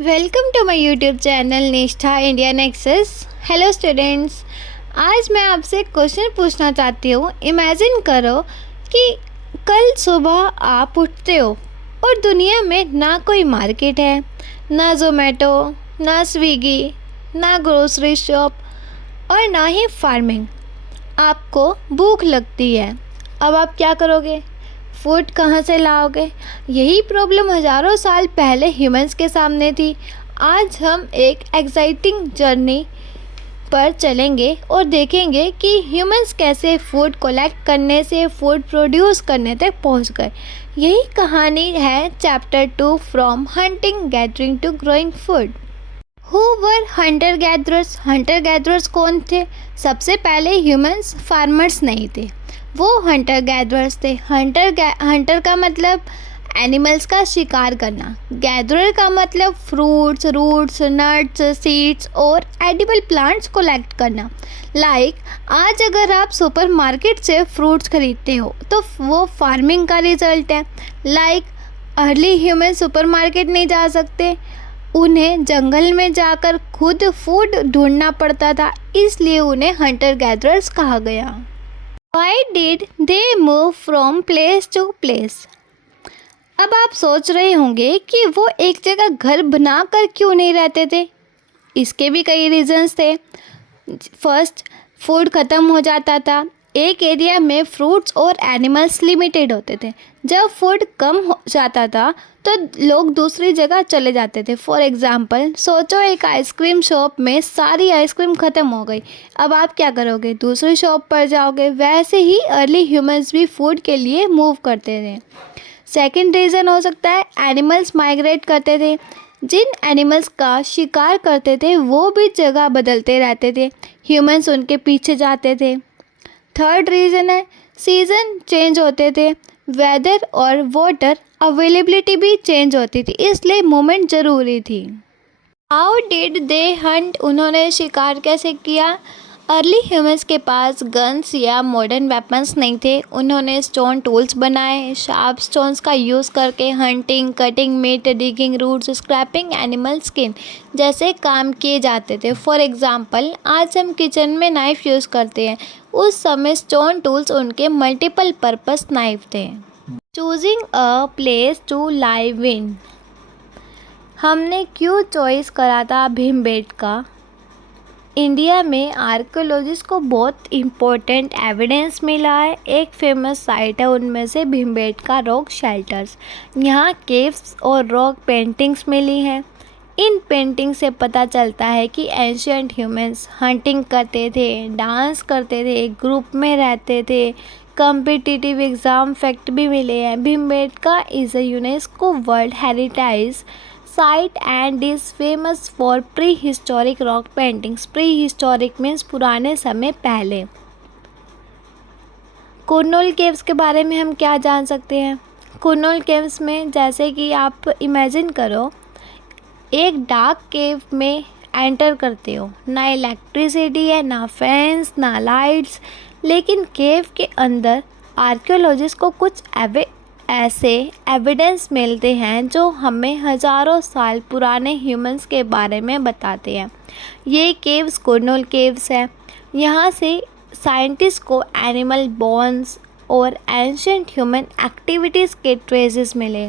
Welcome to my YouTube channel Nishtha Indian access. Hello students, आज मैं आपसे क्वेश्चन पूछना चाहती हूँ। इमेजिन करो कि कल सुबह आप उठते हो और दुनिया में ना कोई मार्केट है, ना ज़ोमैटो, ना स्विगी, ना ग्रोसरी शॉप और ना ही फार्मिंग। आपको भूख लगती है, अब आप क्या करोगे? फूड कहाँ से लाओगे? यही प्रॉब्लम हज़ारों साल पहले ह्यूमंस के सामने थी। आज हम एक एक्साइटिंग जर्नी पर चलेंगे और देखेंगे कि ह्यूमंस कैसे फूड कलेक्ट करने से फूड प्रोड्यूस करने तक पहुंच गए। यही कहानी है chapter 2 from hunting gathering to growing food. Who were hunter gatherers? Hunter gatherers कौन थे? सबसे पहले ह्यूमंस फार्मर्स नहीं थे, वो हंटर गैदरर्स थे। हंटर का मतलब एनिमल्स का शिकार करना। गैदरर का मतलब फ्रूट्स, रूट्स, नट्स, सीड्स और एडिबल प्लांट्स कलेक्ट करना। आज अगर आप सुपरमार्केट से फ्रूट्स खरीदते हो तो वो फार्मिंग का रिजल्ट है। अर्ली ह्यूमन सुपरमार्केट नहीं जा सकते, उन्हें जंगल में जाकर खुद फूड ढूंढना पड़ता था, इसलिए उन्हें हंटर गैदरर्स कहा गया। Why did they move from place to place? अब आप सोच रहे होंगे कि वो एक जगह घर बनाकर क्यों नहीं रहते थे। इसके भी कई रीजंस थे। फर्स्ट, फूड ख़त्म हो जाता था। एक एरिया में फ्रूट्स और एनिमल्स लिमिटेड होते थे। जब फूड कम हो जाता था तो लोग दूसरी जगह चले जाते थे। फॉर एग्ज़ाम्पल, सोचो एक आइसक्रीम शॉप में सारी आइसक्रीम ख़त्म हो गई, अब आप क्या करोगे? दूसरी शॉप पर जाओगे। वैसे ही अर्ली ह्यूमंस भी फूड के लिए मूव करते थे। सेकंड रीज़न हो सकता है एनिमल्स माइग्रेट करते थे। जिन एनिमल्स का शिकार करते थे वो भी जगह बदलते रहते थे, ह्यूमंस उनके पीछे जाते थे। थर्ड रीज़न है सीज़न चेंज होते थे, वेदर और वाटर अवेलेबिलिटी भी चेंज होती थी, इसलिए मूवमेंट ज़रूरी थी। How did they hunt? उन्होंने शिकार कैसे किया? अर्ली ह्यूमंस के पास गन्स या मॉडर्न वेपन्स नहीं थे। उन्होंने स्टोन टूल्स बनाए। शार्प स्टोन्स का यूज़ करके hunting, cutting meat, digging roots, scraping animal skin जैसे काम किए जाते थे। फॉर एग्ज़ाम्पल, आज हम किचन में नाइफ़ यूज़ करते हैं, उस समय स्टोन टूल्स उनके मल्टीपल पर्पस नाइफ थे। Choosing a place to live in, हमने क्यों चॉइस करा था भीमबेटका? इंडिया में आर्कियोलॉजिस्ट को बहुत इम्पोर्टेंट एविडेंस मिला है। एक फेमस साइट है उनमें से भीमबेटका रॉक शेल्टर्स। यहाँ केव्स और रॉक पेंटिंग्स मिली हैं। इन पेंटिंग से पता चलता है कि एंशियंट ह्यूमंस हंटिंग करते थे, डांस करते थे, ग्रुप में रहते थे। कॉम्पिटिटिव एग्ज़ाम फैक्ट भी मिले हैं। Bhimbetka is a UNESCO world heritage site and is famous for pre historic rock paintings. Pre historic means पुराने समय पहले। कुरनूल केव्स के बारे में हम क्या जान सकते हैं? कुरनूल केव्स में जैसे कि आप इमेजिन करो, एक डार्क केव में एंटर करते हो, ना इलेक्ट्रिसिटी है, ना फैंस, ना लाइट्स, लेकिन केव के अंदर आर्कियोलॉजिस्ट को कुछ ऐसे एविडेंस मिलते हैं जो हमें हज़ारों साल पुराने ह्यूमंस के बारे में बताते हैं। ये केव्स कुरनूल केव्स है। यहाँ से साइंटिस्ट को एनिमल बोन्स और एंशियंट ह्यूमन एक्टिविटीज़ के ट्रेसेस मिले।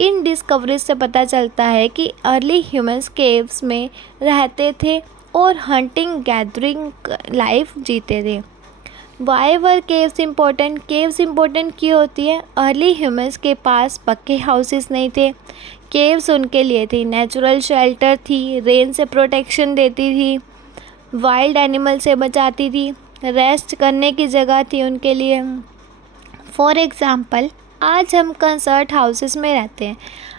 इन डिस्कवरीज से पता चलता है कि अर्ली ह्यूमंस केव्स में रहते थे और हंटिंग गैदरिंग लाइफ जीते थे। Why were caves important? Caves important क्यों होती है? अर्ली ह्यूमंस के पास पक्के हाउसेस नहीं थे। केव्स उनके लिए थी नेचुरल शेल्टर थी, रेन से प्रोटेक्शन देती थी, वाइल्ड एनिमल से बचाती थी, रेस्ट करने की जगह थी उनके लिए। फॉर एग्ज़ाम्पल, आज हम कंसर्ट हाउसेस में रहते हैं।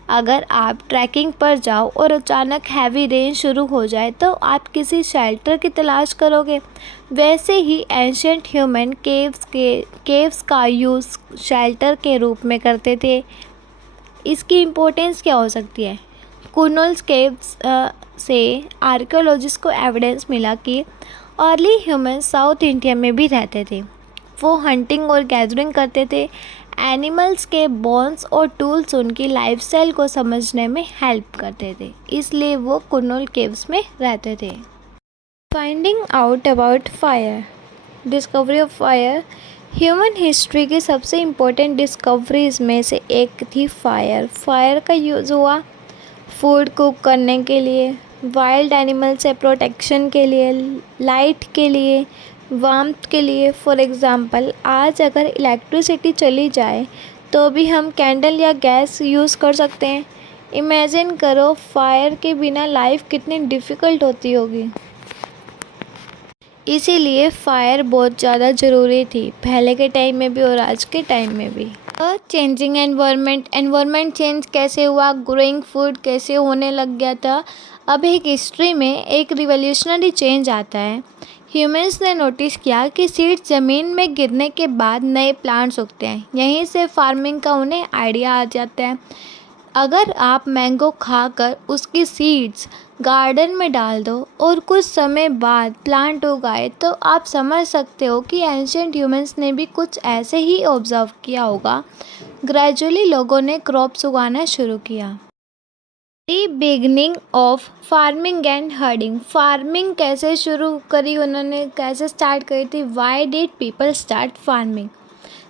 अगर आप ट्रैकिंग पर जाओ और अचानक हैवी रेन शुरू हो जाए तो आप किसी शेल्टर की तलाश करोगे। वैसे ही एंशियंट ह्यूमन केव्स का यूज़ शेल्टर के रूप में करते थे। इसकी इम्पोर्टेंस क्या हो सकती है? कुरनूल केव्स से आर्कियोलॉजिस्ट को एविडेंस मिला कि अर्ली ह्यूमन साउथ इंडिया में भी रहते थे। वो हंटिंग और गैदरिंग करते थे एनिमल्स के बोन्स और टूल्स उनकी लाइफस्टाइल को समझने में हेल्प करते थे, इसलिए वो कुर्नूल केव्स में रहते थे। Finding out about fire, discovery of fire. Human history की सबसे इम्पोर्टेंट डिस्कवरीज में से एक थी फायर। फायर का यूज़ हुआ फूड कुक करने के लिए, वाइल्ड एनिमल से प्रोटेक्शन के लिए, लाइट के लिए, वार्मथ के लिए। फॉर एग्ज़ाम्पल, आज अगर इलेक्ट्रिसिटी चली जाए तो भी हम कैंडल या गैस यूज़ कर सकते हैं। इमेजिन करो फायर के बिना लाइफ कितनी डिफ़िकल्ट होती होगी। इसीलिए फायर बहुत ज़्यादा ज़रूरी थी, पहले के टाइम में भी और आज के टाइम में भी। चेंजिंग एनवायरनमेंट चेंज कैसे हुआ, ग्रोइंग फूड कैसे होने लग गया था। अब एक हिस्ट्री में एक रिवोल्यूशनरी चेंज आता है। ह्यूमंस ने नोटिस किया कि सीड्स ज़मीन में गिरने के बाद नए प्लांट्स उगते हैं। यहीं से फार्मिंग का उन्हें आइडिया आ जाता है। अगर आप मैंगो खाकर उसकी सीड्स गार्डन में डाल दो और कुछ समय बाद प्लांट उगाए, तो आप समझ सकते हो कि एंशिएंट ह्यूमंस ने भी कुछ ऐसे ही ऑब्जर्व किया होगा। ग्रेजुअली लोगों ने क्रॉप्स उगाना शुरू किया। The beginning of farming and herding. Farming कैसे शुरू करी उन्होंने, कैसे स्टार्ट करी थी? Why did people start farming?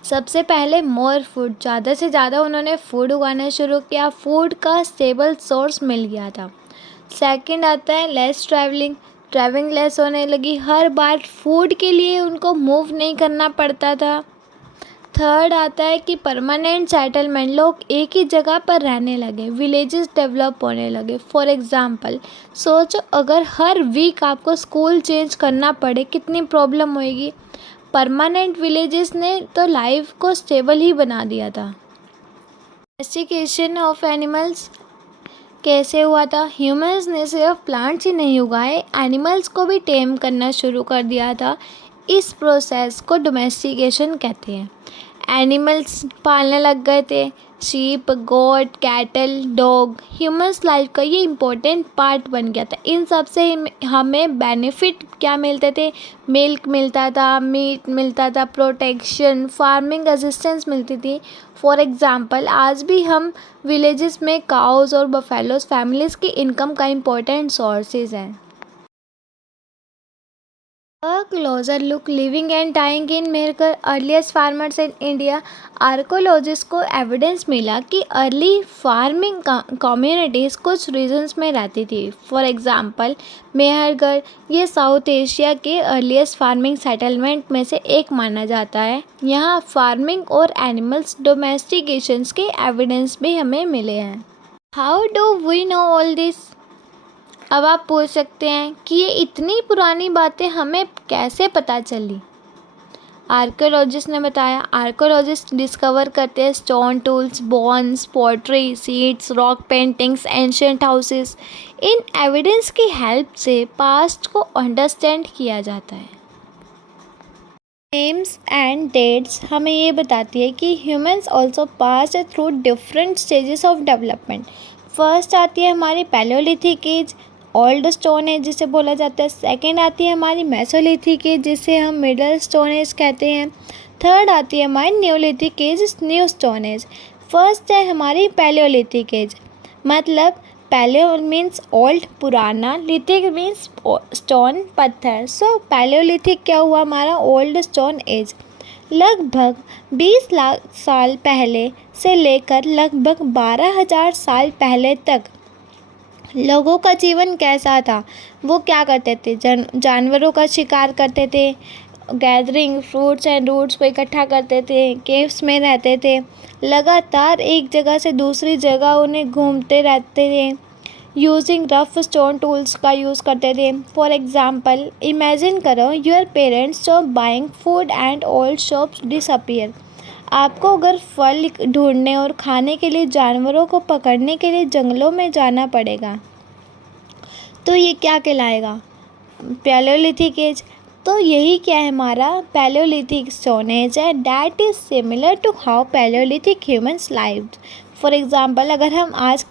सबसे पहले मोर फूड, ज़्यादा से ज़्यादा उन्होंने फूड उगाना शुरू किया। फूड का स्टेबल सोर्स मिल गया था। सेकंड आता है लेस ट्रैवलिंग लेस होने लगी, हर बार फूड के लिए उनको मूव नहीं करना पड़ता था। थर्ड आता है कि परमानेंट सेटलमेंट, लोग एक ही जगह पर रहने लगे, विलेजेस डेवलप होने लगे। फॉर एग्ज़ाम्पल, सोचो अगर हर वीक आपको स्कूल चेंज करना पड़े, कितनी प्रॉब्लम होएगी। परमानेंट विलेजेस ने तो लाइफ को स्टेबल ही बना दिया था। डोमेस्टिकेशन ऑफ एनिमल्स कैसे हुआ था? ह्यूमंस ने सिर्फ प्लांट्स ही नहीं उगाए, एनिमल्स को भी टेम करना शुरू कर दिया था। इस प्रोसेस को डोमेस्टिकेशन कहते हैं। एनिमल्स पालने लग गए थे, शीप, गोट, कैटल, डॉग। ह्यूमंस लाइफ का ये इम्पोर्टेंट पार्ट बन गया था। इन सब से हमें बेनिफिट क्या मिलते थे? मिल्क मिलता था, मीट मिलता था, प्रोटेक्शन, फार्मिंग असिस्टेंस मिलती थी। फॉर एग्ज़ाम्पल, आज भी हम विलेजेस में काउज और बफेलोज फैमिलीज़ की इनकम का इम्पोर्टेंट सोर्सेज हैं। A closer look, living and dying in मेरकर earliest farmers in India. Archaeologist को एविडेंस मिला कि अर्ली फार्मिंग कम्युनिटीज़ कुछ रीजन्स में रहती थी। फॉर एग्ज़ाम्पल, मेहरगढ़, ये साउथ एशिया के अर्लीस्ट फार्मिंग सेटलमेंट में से एक माना जाता है। यहाँ फार्मिंग और एनिमल्स डोमेस्टिकेशंस के एविडेंस भी हमें मिले हैं। How do we know all this? अब आप पूछ सकते हैं कि ये इतनी पुरानी बातें हमें कैसे पता चली? आर्कियोलॉजिस्ट ने बताया। आर्कियोलॉजिस्ट डिस्कवर करते हैं stone tools, bones, pottery, seeds, rock paintings, ancient houses. इन एविडेंस की हेल्प से पास्ट को अंडरस्टैंड किया जाता है। नेम्स एंड डेट्स हमें ये बताती है कि humans also pass through different stages of development. First आती है हमारी palaeolithic age, old stone age जिसे बोला जाता है। सेकंड आती है हमारी मेसोलिथिक एज, जिसे हम मिडल स्टोन एज कहते हैं। थर्ड आती है हमारी neolithic age, new stone age. First है हमारी पैलियोलिथिक एज, मतलब पैलियो मीन्स ओल्ड, पुराना, लिथिक मीन्स स्टोन, पत्थर। सो पैलियोलिथिक क्या हुआ? हमारा ओल्ड स्टोन एज। लगभग 20 लाख साल पहले से लेकर लगभग 12,000 साल पहले तक लोगों का जीवन कैसा था? वो क्या करते थे? जानवरों का शिकार करते थे, गैदरिंग फ्रूट्स एंड रूट्स को इकट्ठा करते थे, केव्स में रहते थे, लगातार एक जगह से दूसरी जगह उन्हें घूमते रहते थे, यूजिंग रफ स्टोन टूल्स का यूज़ करते थे। फॉर एग्ज़ाम्पल, इमेजिन करो your parents stop buying food and all shops disappear. आपको अगर फल ढूंढने और खाने के लिए जानवरों को पकड़ने के लिए जंगलों में जाना पड़ेगा, तो ये क्या कहलाएगा? Palaeolithic age. तो यही क्या है? हमारा पैलियोलिथिक स्टोन एज है। That is similar to how palaeolithic humans lived. For example, अगर हम आज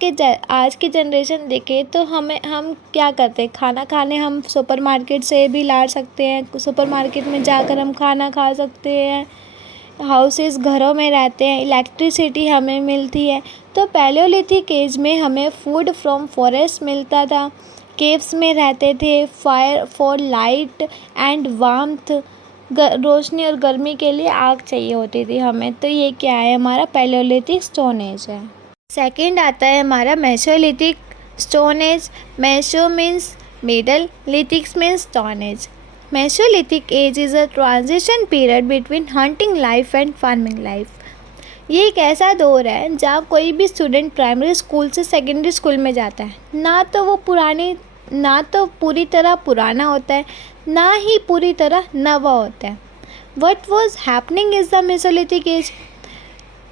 की जनरेशन देखें तो हम क्या करते हैं? खाना खाने हम सुपरमार्केट से भी ला सकते हैं, सुपरमार्केट में जाकर हम खाना खा सकते हैं। हाउसेस, घरों में रहते हैं, इलेक्ट्रिसिटी हमें मिलती है। तो पैलियोलिथिक एज में हमें फूड फ्रॉम फॉरेस्ट मिलता था, केव्स में रहते थे, fire for light and warmth, रोशनी और गर्मी के लिए आग चाहिए होती थी हमें। तो ये क्या है, हमारा पैलियोलिथिक स्टोन एज है। सेकंड आता है हमारा Mesolithic stone age. Meso means middle, lithics means stone age. Mesolithic age is a transition period between hunting life and farming life. ये एक ऐसा दौर है जहाँ कोई भी स्टूडेंट प्राइमरी स्कूल से सेकेंडरी स्कूल में जाता है, ना तो पूरी तरह पुराना होता है, ना ही पूरी तरह नवा होता है। What was happening is the Mesolithic as.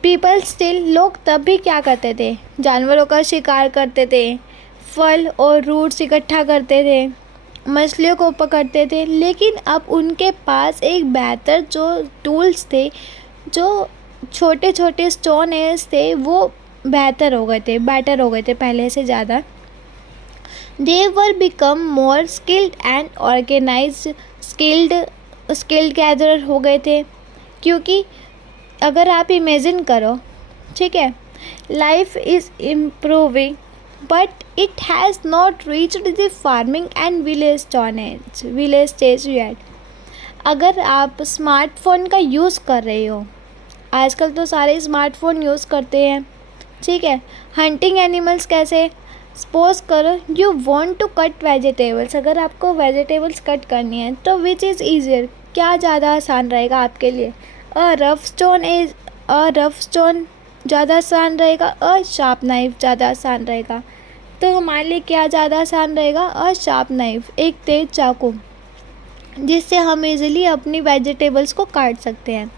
People still, लोग तब भी क्या करते थे, जानवरों का शिकार करते थे, फल और रूट्स इकट्ठा करते थे, मछलियों को पकड़ते थे। लेकिन अब उनके पास एक बेहतर जो टूल्स थे, जो छोटे छोटे स्टोन एज थे, वो बेटर हो गए थे पहले से ज़्यादा। They were become more skilled and organised, skilled gatherer हो गए थे। क्योंकि अगर आप इमेजिन करो, ठीक है, life is improving but it has not reached the farming and village stage yet. अगर आप स्मार्टफोन का यूज़ कर रहे हो, आजकल तो सारे स्मार्टफोन यूज़ करते हैं, ठीक है। हंटिंग एनिमल्स कैसे, सपोज करो you want to cut vegetables, अगर आपको वेजिटेबल्स कट करनी है तो विच इज़ ईजियर, क्या ज़्यादा आसान रहेगा आपके लिए। अ रफ स्टोन ज़्यादा आसान रहेगा, अ शार्प नाइफ ज़्यादा आसान रहेगा। तो हमारे लिए क्या ज़्यादा आसान रहेगा, अ शार्प नाइफ, एक तेज चाकू, जिससे हम इजीली अपनी वेजिटेबल्स को काट सकते हैं।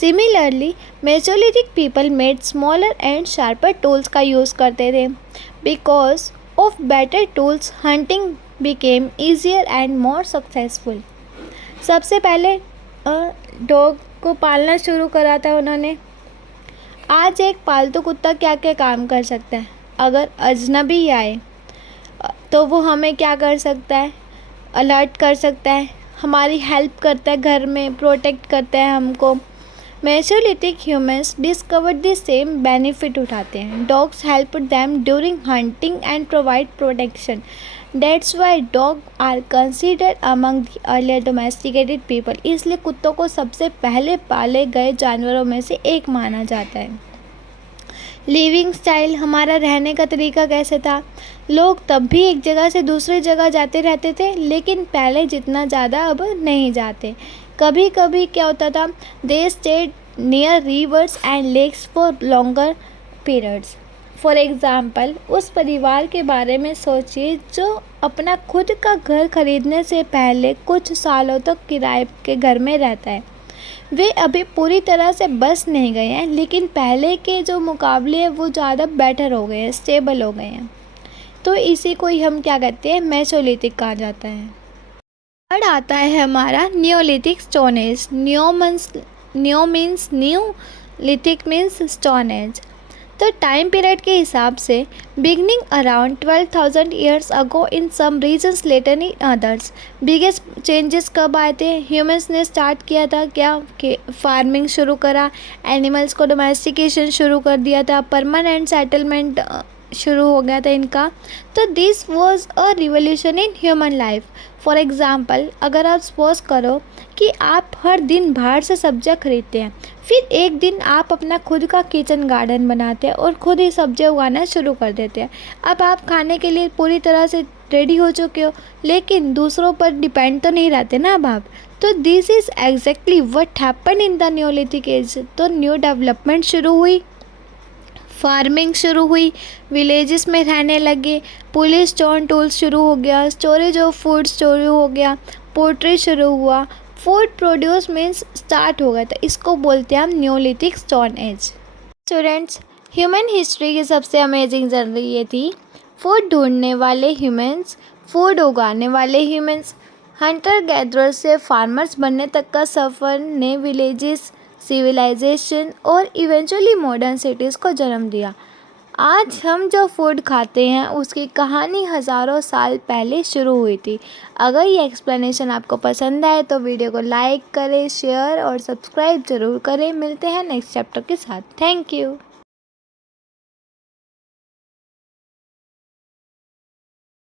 Similarly Mesolithic people made smaller and sharper tools का यूज़ करते थे। Because of better tools hunting became easier and more successful. सबसे पहले डॉग को पालना शुरू करा था उन्होंने। आज एक पालतू कुत्ता क्या क्या काम कर सकता है, अगर अजनबी आए तो वो हमें क्या कर सकता है, अलर्ट कर सकता है, हमारी हेल्प करता है, घर में प्रोटेक्ट करता है हमको। Mesolithic humans discovered the same benefit उठाते हैं। Dogs help them during hunting and provide protection. That's why dog are considered among the earlier domesticated people। इसलिए कुत्तों को सबसे पहले पाले गए जानवरों में से एक माना जाता है। लिविंग स्टाइल, हमारा रहने का तरीका कैसे था। लोग तब भी एक जगह से दूसरी जगह जाते रहते थे, लेकिन पहले जितना ज़्यादा अब नहीं जाते। कभी कभी क्या होता था, they stayed near rivers and lakes for longer periods. For example, उस परिवार के बारे में सोचिए जो अपना खुद का घर खरीदने से पहले कुछ सालों तक किराए के घर में रहता है। वे अभी पूरी तरह से बस नहीं गए हैं, लेकिन पहले के जो मुकाबले हैं वो ज़्यादा बेटर हो गए हैं, स्टेबल हो गए हैं। तो इसी को ही हम क्या कहते हैं, मेसोलिथिक कहा जाता है। थर्ड आता है हमारा neolithic stone age. New means new, lithic means stone age. तो टाइम पीरियड के हिसाब से beginning around 12,000 years ago in some regions, later in others. Biggest changes कब आए थे, ह्यूमंस ने स्टार्ट किया था क्या कि फार्मिंग शुरू करा, एनिमल्स को डोमेस्टिकेशन शुरू कर दिया था, परमानेंट सेटलमेंट शुरू हो गया था इनका। तो this was a revolution in human life. For example, अगर आप सपोज करो कि आप हर दिन बाहर से सब्जियां खरीदते हैं, फिर एक दिन आप अपना खुद का किचन गार्डन बनाते हैं और खुद ही सब्जियां उगाना शुरू कर देते हैं। अब आप खाने के लिए पूरी तरह से रेडी हो चुके हो, लेकिन दूसरों पर डिपेंड तो नहीं रहते ना अब आप। तो this is exactly what happen in the neolithic age. तो न्यू डेवलपमेंट शुरू हुई, फार्मिंग शुरू हुई, विलेजेस में रहने लगे, पुलिस स्टोन टूल्स शुरू हो गया, स्टोरेज ऑफ फूड शुरू हो गया, पोट्री शुरू हुआ, फूड प्रोड्यूस मीन्स स्टार्ट हो गया था। इसको बोलते हैं हम Neolithic stone age. Students, human history की सबसे अमेजिंग जर्नी ये थी। फूड ढूंढने वाले ह्यूमंस, फूड उगाने वाले ह्यूमंस, हंटर गैदरर से फार्मर्स बनने तक का सफ़र ने विलेजेस, सिविलाइजेशन और इवेंचुअली मॉडर्न सिटीज़ को जन्म दिया। आज हम जो फूड खाते हैं उसकी कहानी हज़ारों साल पहले शुरू हुई थी। अगर ये एक्सप्लेनेशन आपको पसंद आए तो वीडियो को लाइक करें, शेयर और सब्सक्राइब ज़रूर करें। मिलते हैं नेक्स्ट चैप्टर के साथ। Thank you.